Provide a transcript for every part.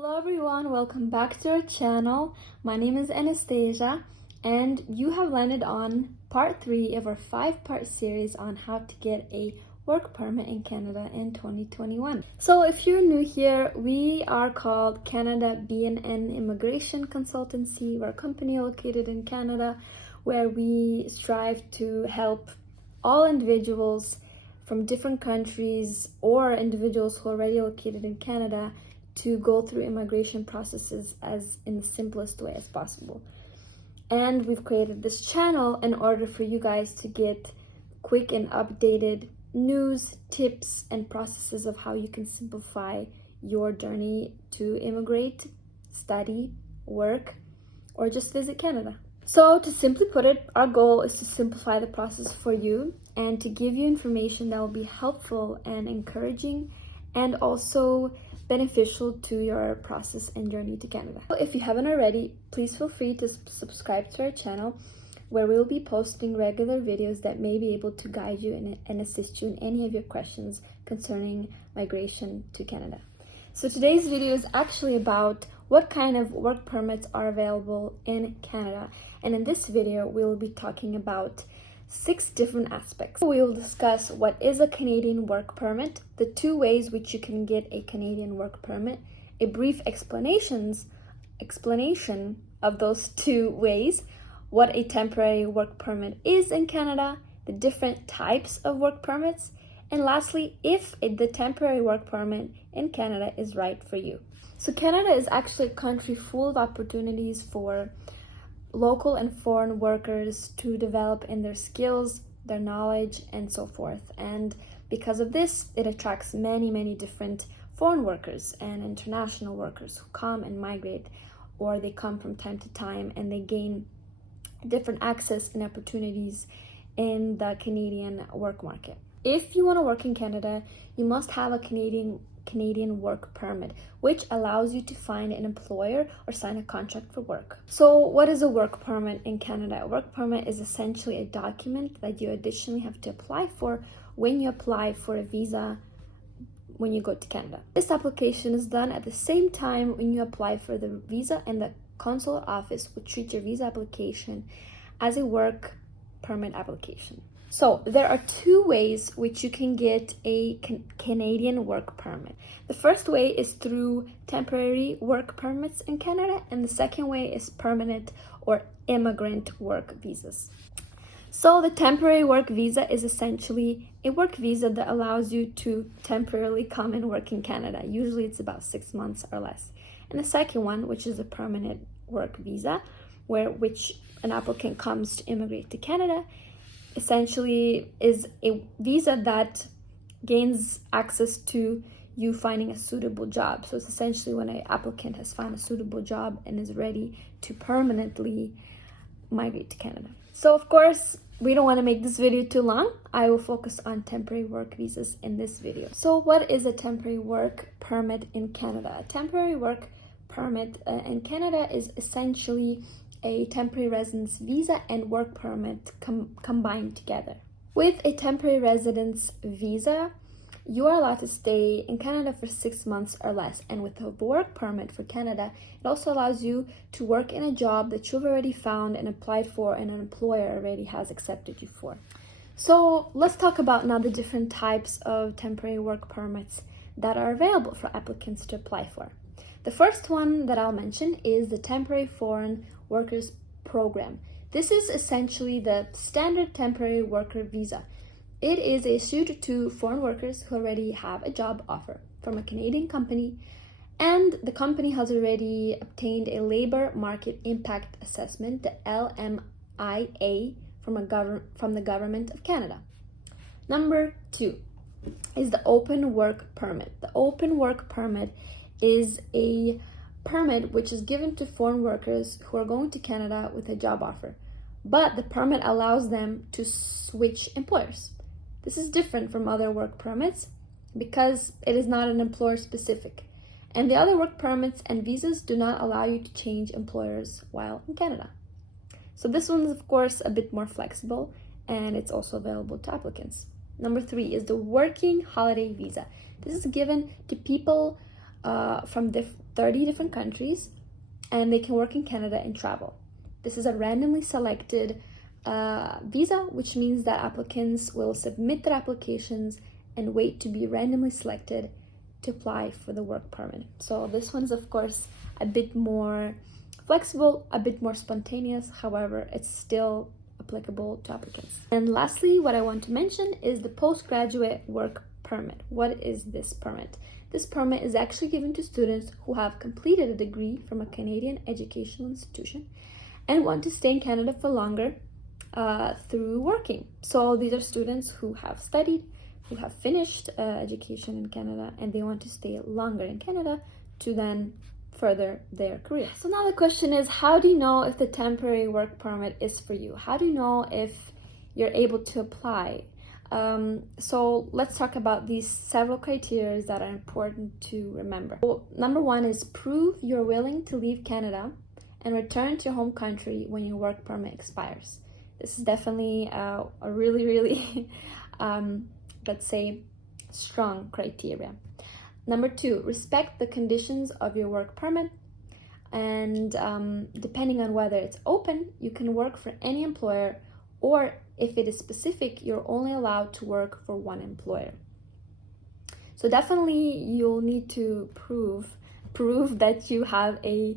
Hello everyone, welcome back to our channel. My name is Anastasia and you have landed on part 3 of our 5-part series on how to get a work permit in Canada in 2021. So if you're new here, we are called Canada B&N Immigration Consultancy. We're a company located in Canada where we strive to help all individuals from different countries or individuals who are already located in Canada to go through immigration processes as in the simplest way as possible. And we've created this channel in order for you guys to get quick and updated news, tips, and processes of how you can simplify your journey to immigrate, study, work, or just visit Canada. So to simply put it, our goal is to simplify the process for you and to give you information that will be helpful and encouraging and also beneficial to your process and journey to Canada. If you haven't already, please feel free to subscribe to our channel where we'll be posting regular videos that may be able to guide you and assist you in any of your questions concerning migration to Canada. So today's video is actually about what kind of work permits are available in Canada. And in this video, we will be talking about 6 different aspects. We will discuss what is a Canadian work permit, the 2 ways which you can get a Canadian work permit, a brief explanation of those 2 ways, what a temporary work permit is in Canada, the different types of work permits, and lastly, if the temporary work permit in Canada is right for you. So Canada is actually a country full of opportunities for local and foreign workers to develop in their skills, their knowledge, and so forth. And because of this, it attracts many different foreign workers and international workers who come and migrate, or they come from time to time and they gain different access and opportunities in the Canadian work market. If you want to work in Canada, you must have a Canadian work permit, which allows you to find an employer or sign a contract for work. So what is a work permit in Canada? A work permit is essentially a document that you additionally have to apply for when you apply for a visa when you go to Canada. This application is done at the same time when you apply for the visa, and the consular office will treat your visa application as a work permit application. So there are 2 ways which you can get a Canadian work permit. The first way is through temporary work permits in Canada, and the second way is permanent or immigrant work visas. So the temporary work visa is essentially a work visa that allows you to temporarily come and work in Canada. Usually it's about 6 months or less. And the second one, which is a permanent work visa, which an applicant comes to immigrate to Canada, essentially is a visa that gains access to you finding a suitable job. So it's essentially when an applicant has found a suitable job and is ready to permanently migrate to Canada. So of course, we don't want to make this video too long. I will focus on temporary work visas in this video. So what is a temporary work permit in Canada? A temporary work permit in Canada is essentially a temporary residence visa and work permit combined together. With a temporary residence visa, you are allowed to stay in Canada for 6 months or less. And with a work permit for Canada, it also allows you to work in a job that you've already found and applied for and an employer already has accepted you for. So let's talk about now the different types of temporary work permits that are available for applicants to apply for. The first one that I'll mention is the Temporary Foreign Workers Program. This is essentially the standard temporary worker visa. It is issued to foreign workers who already have a job offer from a Canadian company, and the company has already obtained a labor market impact assessment, the LMIA, from the government of Canada. Number 2 is the Open Work Permit. The Open Work Permit is a permit which is given to foreign workers who are going to Canada with a job offer, but the permit allows them to switch employers. This is different from other work permits because it is not an employer specific, and the other work permits and visas do not allow you to change employers while in Canada. So this one is of course a bit more flexible, and it's also available to applicants. Number 3 is the Working Holiday Visa. This is given to people 30 different countries, and they can work in Canada and travel. This is a randomly selected visa, which means that applicants will submit their applications and wait to be randomly selected to apply for the work permit. So this one is, of course, a bit more flexible, a bit more spontaneous. However, it's still applicable to applicants. And lastly, what I want to mention is the postgraduate work permit. What is this permit? This permit is actually given to students who have completed a degree from a Canadian educational institution and want to stay in Canada for longer through working. So these are students who have studied, who have finished education in Canada, and they want to stay longer in Canada to then further their career. So now the question is, how do you know if the temporary work permit is for you? How do you know if you're able to apply? So let's talk about these several criteria that are important to remember. Well, number one is prove you're willing to leave Canada and return to your home country when your work permit expires. This is definitely a really let's say strong criteria. Number two, respect the conditions of your work permit, and depending on whether it's open, you can work for any employer, or if it is specific, you're only allowed to work for one employer. So definitely you'll need to prove that you have a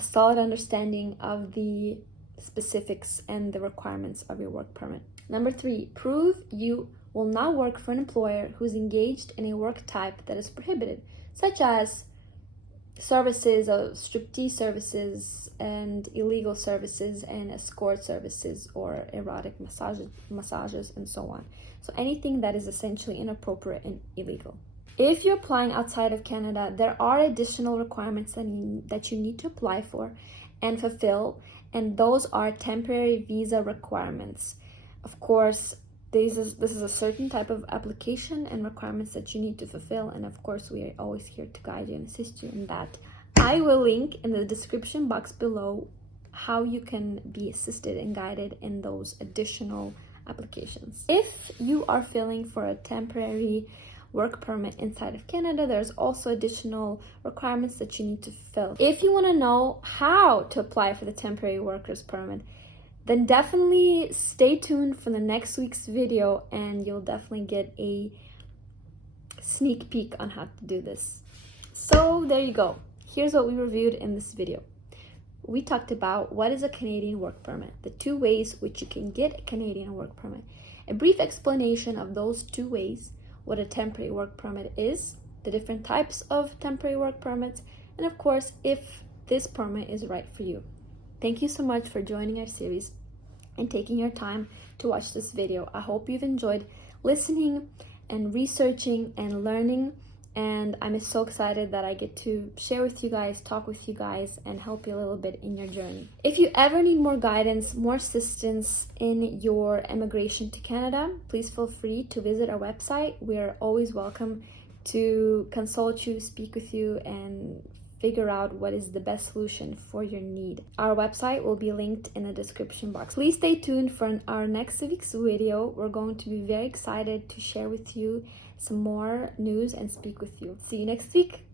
solid understanding of the specifics and the requirements of your work permit. Number three, prove you will not work for an employer who's engaged in a work type that is prohibited, such as services of striptease services and illegal services and escort services or erotic massages and so on. So anything that is essentially inappropriate and illegal. If you're applying outside of Canada, there are additional requirements that you need to apply for and fulfill, and those are temporary visa requirements. Of course, this is a certain type of application and requirements that you need to fulfill, and of course we are always here to guide you and assist you in that. I will link in the description box below how you can be assisted and guided in those additional applications. If you are filling for a temporary work permit inside of Canada, there's also additional requirements that you need to fulfill. If you want to know how to apply for the temporary workers permit, then definitely stay tuned for the next week's video, and you'll definitely get a sneak peek on how to do this. So there you go. Here's what we reviewed in this video. We talked about what is a Canadian work permit, the two ways which you can get a Canadian work permit, a brief explanation of those two ways, what a temporary work permit is, the different types of temporary work permits, and of course, if this permit is right for you. Thank you so much for joining our series and taking your time to watch this video. I hope you've enjoyed listening and researching and learning, and I'm so excited that I get to share with you guys, talk with you guys, and help you a little bit in your journey. If you ever need more guidance, more assistance in your immigration to Canada, please feel free to visit our website. We're always welcome to consult you, speak with you, and figure out what is the best solution for your need. Our website will be linked in the description box. Please stay tuned for our next week's video. We're going to be very excited to share with you some more news and speak with you. See you next week.